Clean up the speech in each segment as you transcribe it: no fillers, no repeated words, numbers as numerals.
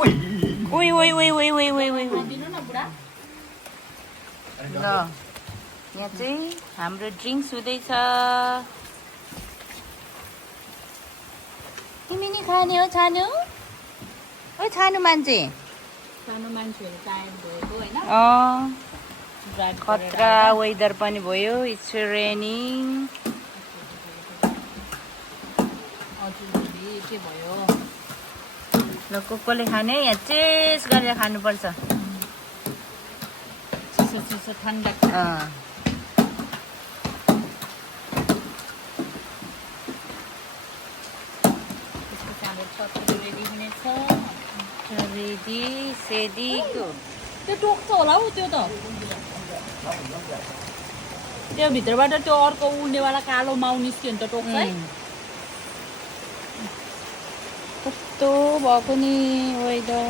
ओइ ओइ ओइ ओइ ओइ ओइ ओइ ल यहाँ चाहिँ हाम्रो ड्रिङ्क्स हुँदैछ तिमी नि खाने हो छानु ओ छानु मान्छे खतरा वेदर पनि भयो इट्स रेनिङ ल कसले खाने यहाँ चेस गरेर खानुपर्छ चिसो चिसो ठन्डा रेडी सेडीको त्यो टोक्छ होला हौ त्यो त त्यो भित्रबाट त्यो अर्को उड्नेवाला कालो माउ निस्क्यो नि त टोक्छ है कस्तो भएको नि वेदर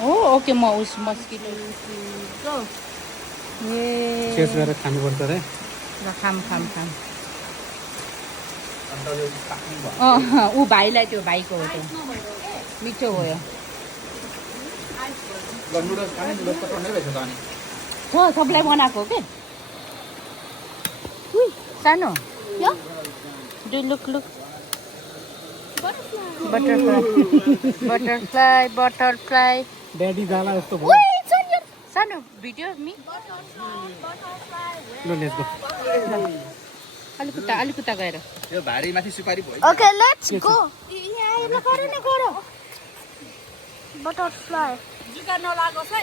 हो ओके म उस मस्किटो चेस गरेर खानुपर्छ रे ल खाम खाम खाम ऊ भाइलाई त्यो भाइको हो त्यो मिठो हो यो सबलाई बनाएको हो कि सानो do look look butterfly butterfly daddy जाला जस्तो भयो सानो भिडियो मी ल लेट्स गो अलिकता गएर यो भारी माथि सुपारी भयो Okay, let's go. यहाँ गरौँ न गरौँ. Butterfly. जुका नलागोस् है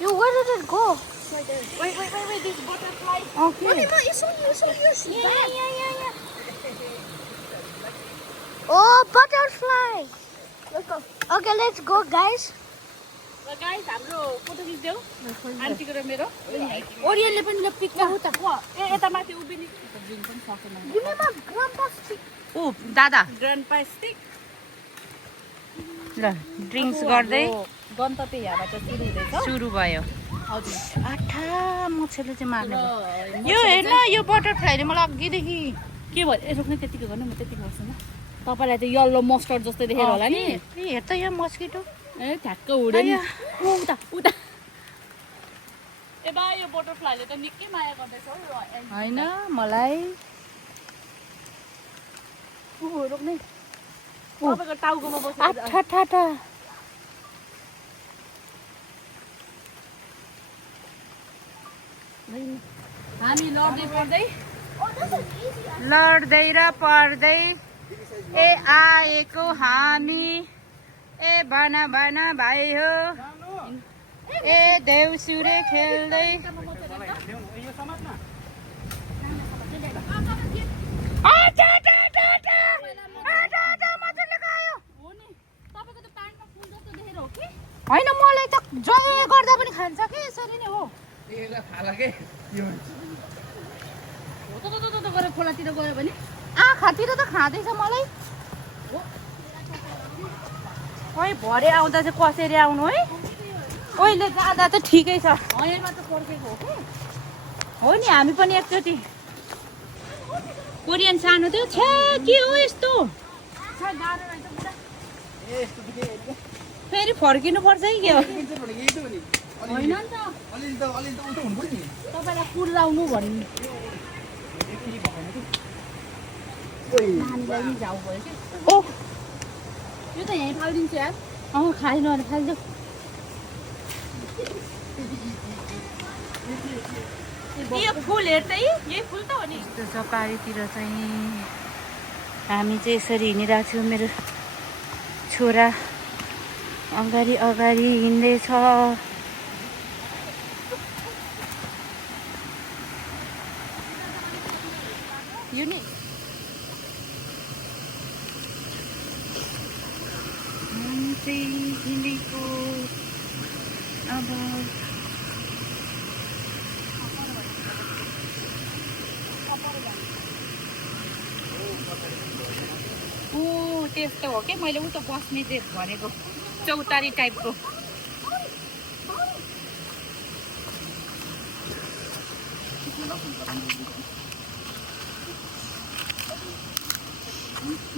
You where did it go? wait this butterfly okay It's on you. Yeah. Oh, butterfly. Let's go. Okay, let's go, guys. र गाइस हाम्रो फोटो खिच्देऊ आन्टीको र मेरो ओरियनले पनि ल पिकमा हो त ए यता माथि उभिने ड्रिङ्क पनि सकेन Give me my grandpa stick. ऊ दादा ग्रान्डपा स्टिक ल ड्रिङ्क्स गर्दै गन्तव्य यहाँबाट सुरु हुँदैछ सुरु भयो हजुर आठा मच्छरले चाहिँ मार्ने भयो। र यो हेर्न यो बटरफ्लाईले मलाई अघिदेखि के भयो ए रोक्ने त्यतिको गर्नु म त्यतिको गर्छु न तपाईँलाई चाहिँ यल्लो मस्टर्ड जस्तै देखेर होला नि हेर त यो मस्किटो ए ठ्याक्क उड्यो नि आया। उता ए बा यो बटरफ्लाईले त निकै माया गर्दैछ हौ यो होइन मलाई रोक्ने तपाईँको टाउकोमा बसेर आठा ठाटा हामी लड्दै पर्दै लड्दै र पढ्दै ए आएको हामी ए बना बना भाइ हो ए देउसुरे खेल्दै हो नि तपाईँको त प्यान्टमा फुल जस्तो देखेर हो कि होइन मलाई त जय गर्दा पनि खान्छ कि यसरी नै हो हो त गरेर खोलातिर गयो भने आँखातिर त खाँदैछ मलाई खोइ भरे आउँदा चाहिँ कसरी आउनु है अहिले जाँदा त ठिकै छ यहीँबाट पर्खेको हो कि हो नि हामी पनि एकचोटि कोरियन सानो थियो छ्या के हो यस्तो फेरि फर्किनु पर्छ है के हो होइन नि त तपाईँलाई पुर्याउनु भन्नु नानीलाई नि जाउ भयो कि ओ यो त यहीँ फालिदिन्छु यार खाइनु भने फाल्छु यो फुल हेर्दै यही फुल त हो नि सकारीतिर चाहिँ हामी चाहिँ यसरी हिँडिरहेको छौँ मेरो छोरा अगाडि अगाडि हिँड्दैछ यो नि हामी चाहिँ हिँडेको अब त्यस्तो हो कि मैले उता बस्ने चाहिँ भनेको चौतारी टाइपको आज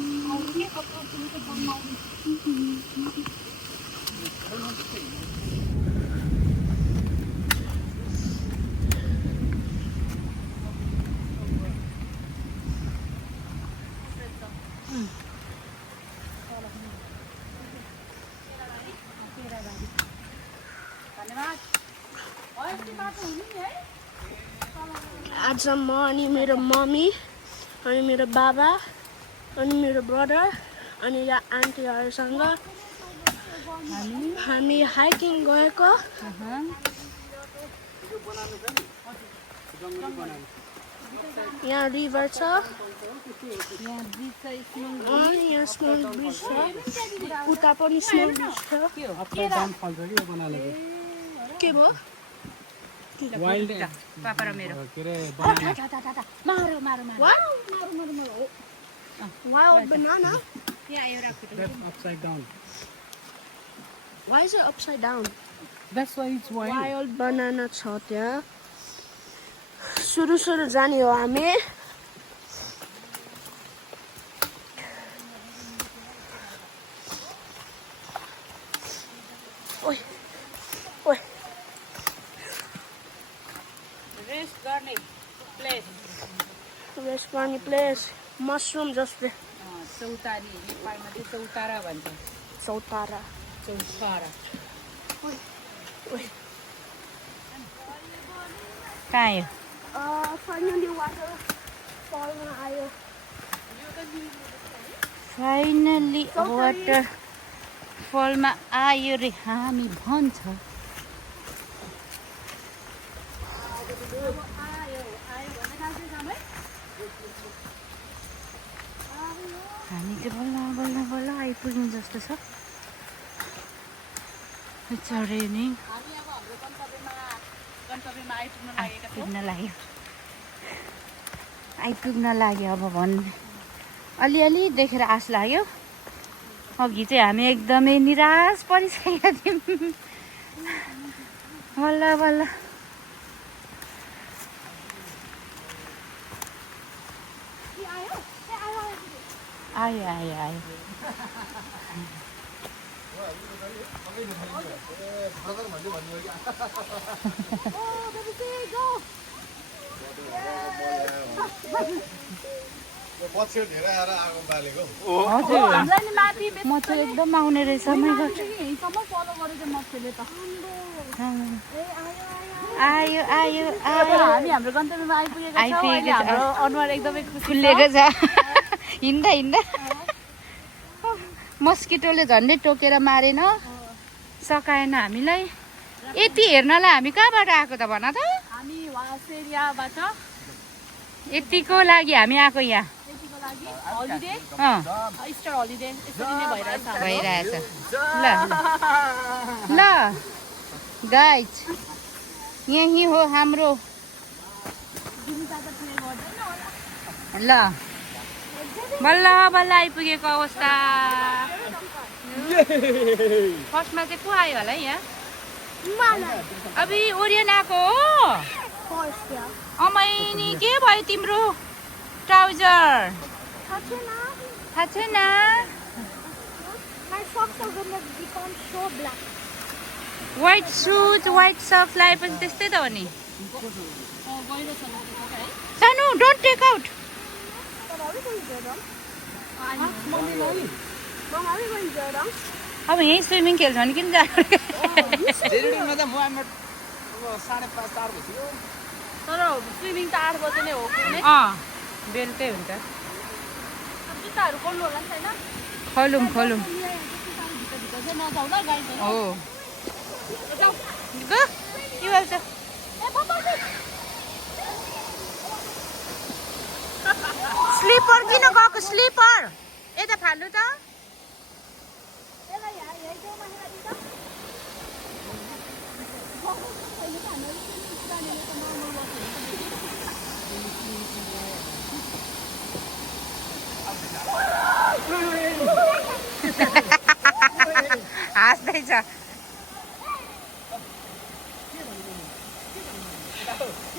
म अनि मेरो मम्मी अनि मेरो बाबा अनि मेरो ब्रदर अनि यहाँ आन्टीहरूसँग हामी हाइकिङ गएको यहाँ रिभर छ यहाँ स्मल ब्रिज छ उता पनि स्मल ब्रिज छ अपसाइड डाउन फल्छ कि यो बनालेको के भयो वाइल्ड पापा र मेरो के अरे बनाना मारो मारो मारो Wild banana? यहाँ यो राख्छु that's upside down Why is it upside down? that's why it's wild Wild banana छ त्यहाँ सुरु जाने हो हामी ओइ ओइ रेस्ट गर्ने प्लेस रेस्ट गर्ने प्लेस मसरुम जस्तै चौतारी नेपालमा चाहिँ चौतारा भन्छ चौतारा चौतारा ओइ ओइ कहाँ आयो फाइनली वाटर फलमा आयो फाइनली वाटर फलमा आयो रे हामी भन्छ हामी चाहिँ बल्ल बल्ल बल्ल आइपुग्नु जस्तो छ चढेनिङ आइपुग्न लाग्यो अब भन्ने अलिअलि देखेर आश लाग्यो अघि चाहिँ हामी एकदमै निराश परिसकेका थियौँ बल्ल बल्ल आयो आयो आयो म चाहिँ एकदम आउने रहेछ आयो आयो आयो हामी हाम्रो गन्तव्यमा आइपुगेका छौँ अहिले हाम्रो अनुहार एकदमै खुलेको छ हिँड्दा हिँड्दा मस्किटोले झन्डै टोकेर मारेन सकाएन हामीलाई यति हेर्नलाई हामी कहाँबाट आएको त भन त हामी वासेरियाबाट यतिको लागि हामी आएको यहाँ यतिको लागि हलिडे स्टार हलिडे यसरी नै भइरहेछ ल ल गाइज यही हो हाम्रो ल बल्ल बल्ल आइपुगेको अवस्था फर्स्टमा चाहिँ को आयो होला है यहाँ अब ओरियन आएको हो अमैनी के भयो तिम्रो ट्राउजर थाहा छैन व्हाइट सुज व्हाइट सक्स लगाएपछि त्यस्तै त हो नि सानो डोन्ट टेक आउट अब यहीँ स्विमिङ खेल्छ भने किन जानु तर स्विमिङ त 8 बजे नै हो कुनै बेलुकै हुन्छ जुत्ताहरू खोल्नु होला नि छैन खोलौँ खोलौँ भित्र चाहिँ नजाउ ल गाइस हो गो के भन्छ स्लिपर किन गएको स्लिपर यता फाल्नु त हाँस्दैछ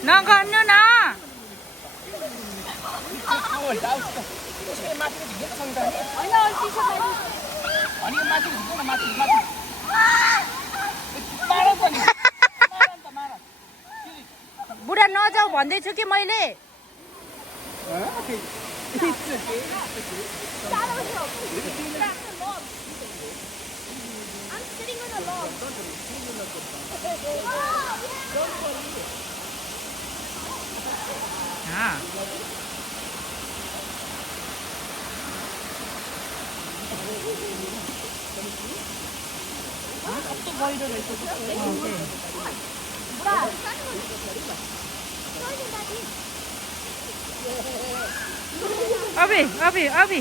नगर्नु न बुढा नजाऊ भन्दैछु कि मैले अभी